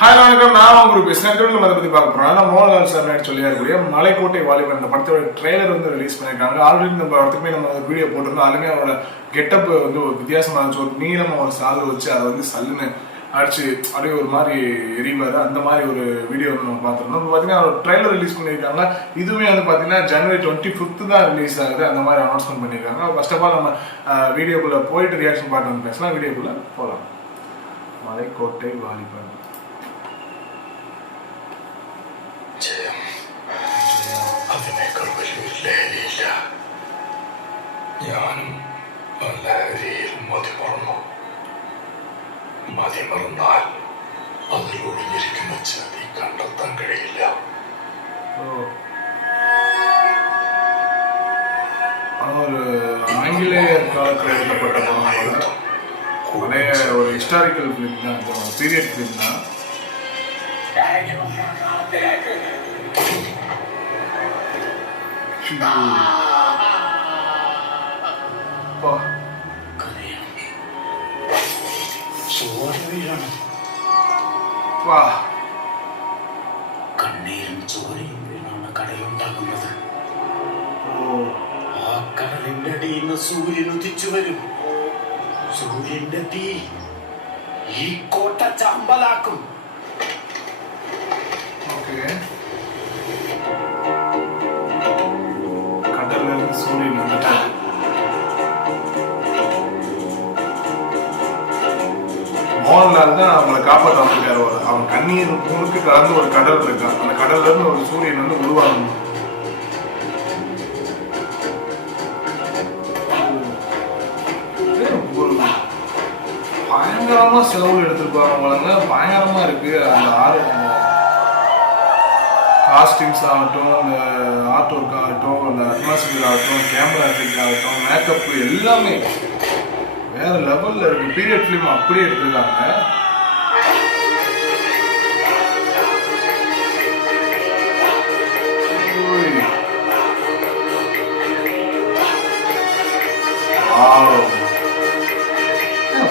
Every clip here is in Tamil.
ஹாய் வணக்கம். நான் உங்களுக்கு பேசுறேன். நம்ம அதை பத்தி பார்க்க போறோம். மோகன்லால் சார் சொல்லியிருக்கக்கூடிய மலைக்கோட்டை வாலிபன் இந்த படத்தோட ட்ரெய்லர் வந்து ரிலீஸ் பண்ணிருக்காங்க. ஆல்ரெடி இந்த படத்துக்குமே நம்ம வீடியோ போட்டிருந்தோம். அதுமே அவரோட கெட்டப் வந்து ஒரு வித்தியாசமா இருந்துச்சு. ஒரு நீளமா ஒரு சாலை வச்சு அதை வந்து சல்லுன்னு அடிச்சு அப்படியே ஒரு மாதிரி எரிவாரு. அந்த மாதிரி ஒரு வீடியோ வந்து நம்ம பார்த்துருந்தோம். இப்போ பார்த்தீங்கன்னா ஒரு ட்ரெய்லர் ரிலீஸ் பண்ணியிருக்காங்க. இதுவுமே வந்து பார்த்தீங்கன்னா January 25th தான் ரிலீஸ் ஆகுது. அந்த மாதிரி அனௌன்ஸ்மெண்ட் பண்ணியிருக்காங்க. ஃபர்ஸ்ட் ஆஃப் ஆல் நம்ம வீடியோக்குள்ள போயிட்டு ரியாக்ஷன் பார்த்து வந்து பேசலாம். வீடியோக்குள்ள போகலாம். மலைக்கோட்டை வாலிபன் അതിനേക്കാൾ വലിയൊരു ലഹരിയില്ല. ഞാനും ആ ലഹരിയിൽ മതിമറന്നാൽ അതിൽ ഒളിഞ്ഞിരിക്കുന്ന ചതി കണ്ടെത്താൻ കഴിയില്ല. ஒரு ஆங்கிலேயர் காலத்தில் எழுதப்பட்ட பழைய ஒரு ஹிஸ்டாரிக்கல் ஃபிலிம் தான், பீரியட் ஃபிலிம் தான். കണ്ണീരും ചോരയും വീണാണ് കടലുണ്ടാകുന്നത്. ആ കടലിന്റെ അടിയിൽ നിന്ന് സൂര്യൻ ഉദിച്ചു വരും. സൂര്യന്റെ തീ ഈ കോട്ട ചമ്പലാക്കും. கடல்ல இருந்து சூரியன் வந்துட்டாங்க. மோகன்லால் தான் அவங்களை காப்பாற்ற வந்திருக்காரு. அவன் கண்ணீர் முழுக்க கலந்து ஒரு கடல் இருக்கான். அந்த கடல்ல இருந்து ஒரு சூரியன் வந்து உருவாகணும். ஒரு பயங்கரமா செலவு எடுத்திருப்பாங்க. பயங்கரமா இருக்கு. அந்த ஆறு காஸ்டியூம்ஸ் ஆகட்டும், அந்த ஆர்ட் ஒர்க் ஆகட்டும், அந்த அட்மாஸ்பியர் ஆகட்டும், கேமரா எஃபெக்ட் ஆகட்டும், மேக்கப் எல்லாமே வேற லெவல்ல இருக்கு. பீரியட் ஃபிலிம் அப்படியே எடுத்துருக்காங்க.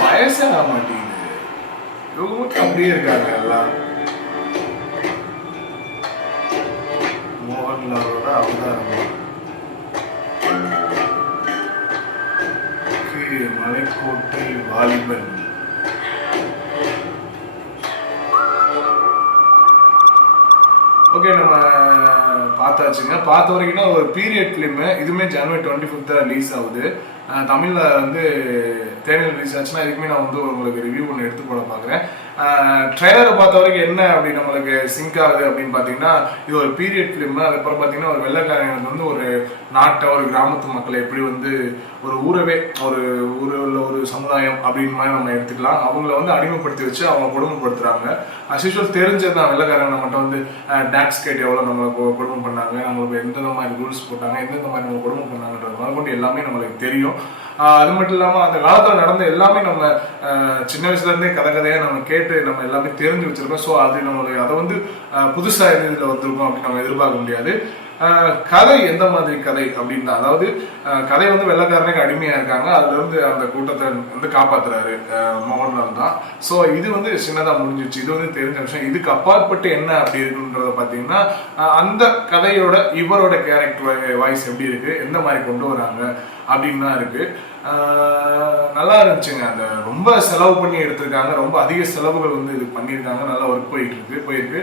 வயசே ஆக மாட்டேங்குது. இவங்க மட்டும் அப்படியே இருக்காங்க எல்லாம். மோகன்லாலோட அவதாரம் மலைக்கோட்டை வாலிபன். ஓகே, நம்ம பார்த்தாச்சுங்க. பார்த்த வரைக்கும் ஒரு பீரியட் ஃபிலிம். இதுவுமே January 25th ரிலீஸ் ஆகுது. தமிழ்ல வந்து தேனியில் ரிலீஸ் ஆச்சுன்னா இதுக்குமே நான் வந்து உங்களுக்கு ரிவ்யூ ஒன்று எடுத்து போட பார்க்குறேன். ட்ரெய்லரை பார்த்த வரைக்கும் என்ன அப்படி நம்மளுக்கு சிங்க் ஆகுது அப்படின்னு பார்த்தீங்கன்னா, இது ஒரு பீரியட் ஃபிலிம். அதுக்கப்புறம் பார்த்தீங்கன்னா ஒரு வெள்ளைக்காரங்களுக்கு வந்து ஒரு நாட்டை, ஒரு கிராமத்து மக்களை எப்படி வந்து ஒரு ஊரவே ஒரு ஊரில் ஒரு சமுதாயம் அப்படின்னு மாதிரி நம்ம எடுத்துக்கலாம். அவங்கள வந்து அடிமைப்படுத்தி வச்சு அவங்க கொடுமைப்படுத்துறாங்க. அஸ்யூஷுவல் தெரிஞ்சது தான். வெள்ளைக்காரங்க மட்டும் வந்து டாக்ஸ் கேட் எவ்வளோ நம்மளுக்கு கொடுமை பண்ணாங்க, நம்மளுக்கு எந்தெந்த மாதிரி ரூல்ஸ் போட்டாங்க, எந்தெந்த மாதிரி நம்ம கொடுமை பண்ணாங்கன்றது மாதிரி கொண்டு எல்லாமே நம்மளுக்கு தெரியும். அது மட்டும் இல்லாமல் அந்த காலத்தில் நடந்த எல்லாமே நம்ம சின்ன வயசுல இருந்தே கதையாக நம்ம கேட்டு நம்ம எல்லாமே தெரிஞ்சு வச்சிருக்கோம். ஸோ அது நம்மளுக்கு அதை வந்து புதுசாக எது இதில் வந்திருக்கோம் அப்படின்னு நம்ம எதிர்பார்க்க முடியாது. கதை எந்த மாதிரி கதை அப்படின்னா, அதாவது கதை வந்து வெள்ளைக்காரனுக்கு அடிமையா இருக்காங்க. அதுல இருந்து அந்த கூட்டத்தை வந்து காப்பாத்துறாரு மோகன்லால் தான். ஸோ இது வந்து சின்னதா முடிஞ்சிச்சு. இது வந்து தெரிஞ்ச விஷயம். இதுக்கு அப்பாற்பட்டு என்ன அப்படி இருக்குன்றத பாத்தீங்கன்னா, அந்த கதையோட இவரோட கேரக்டர் வாய்ஸ் எப்படி இருக்கு, எந்த மாதிரி கொண்டு வராங்க அப்படின்னு தான் இருக்கு. நல்லா இருந்துச்சுங்க. அந்த ரொம்ப செலவு பண்ணி எடுத்திருக்காங்க. ரொம்ப அதிக செலவுகள் வந்து இது பண்ணியிருக்காங்க. நல்லா ஒர்க் போயிருக்கு.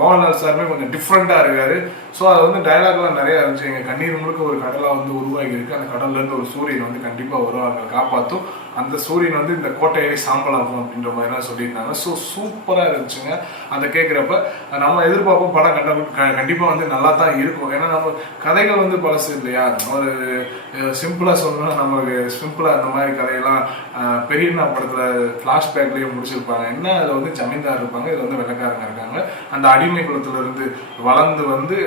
மோகன்லால் சாருமே கொஞ்சம் டிஃப்ரெண்டா இருக்காரு. ஸோ அது வந்து டைலாக்லாம் நிறைய இருந்துச்சு. எங்க கண்ணீர் முழுக்க ஒரு கடலா வந்து உருவாகி இருக்கு. அந்த கடல்ல இருந்து ஒரு சூரியன் வந்து கண்டிப்பா வருவாங்க, காப்பாற்றும். அந்த சூரியன் வந்து இந்த கோட்டையை சாம்பலாகும் அப்படின்ற மாதிரி தான் சொல்லியிருந்தாங்க. ஸோ சூப்பரா இருந்துச்சுங்க. அதை கேட்குறப்ப நம்ம எதிர்பார்ப்போம் படம் கண்டிப்பா வந்து நல்லா தான் இருக்கும். ஏன்னா நம்ம கதைகள் வந்து பழசு இல்லையா. ஒரு சிம்பிளா சொல்லணும்னா நம்மளுக்கு சிம்பிளா இந்த மாதிரி கதையெல்லாம் பெரியண்ணா படத்துல பிளாஷ்பேக்லயே முடிச்சிருப்பாங்க. என்ன அதுல வந்து ஜமீன்தார் இருப்பாங்க, இதுல வந்து வெள்ளைக்காரங்க இருக்காங்க. அந்த அடிமை குலத்துல இருந்து வளர்ந்து வந்து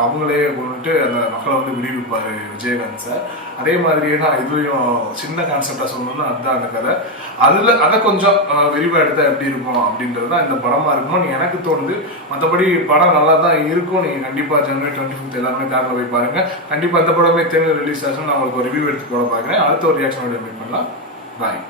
அவங்களே கொண்டுட்டு அந்த மக்களை வந்து விடுவிப்பாரு விஜயகாந்த் சார். அதே மாதிரியே தான் இதுலயும் சின்ன கான்செப்டா சொல்லணும்னா அதுதான் அந்த கதை. அதை கொஞ்சம் விரிவா எடுத்தா எப்படி இருக்கும் அப்படின்றது தான் இந்த படமா இருக்குமோ எனக்கு தோணுது. மற்றபடி படம் நல்லா தான் இருக்கும். நீங்க கண்டிப்பா January 25th எல்லாருமே தேட்டர்ல போய் பாருங்க. கண்டிப்பா இந்த படமே தேனியில் ரிலீஸ் ஆச்சுன்னா நான் உங்களுக்கு ஒரு ரிவ்யூ எடுத்து போட பாக்குறேன். அடுத்த ஒரு ரியாக்ஷனோட மீட் பண்ணலாம். பாய்.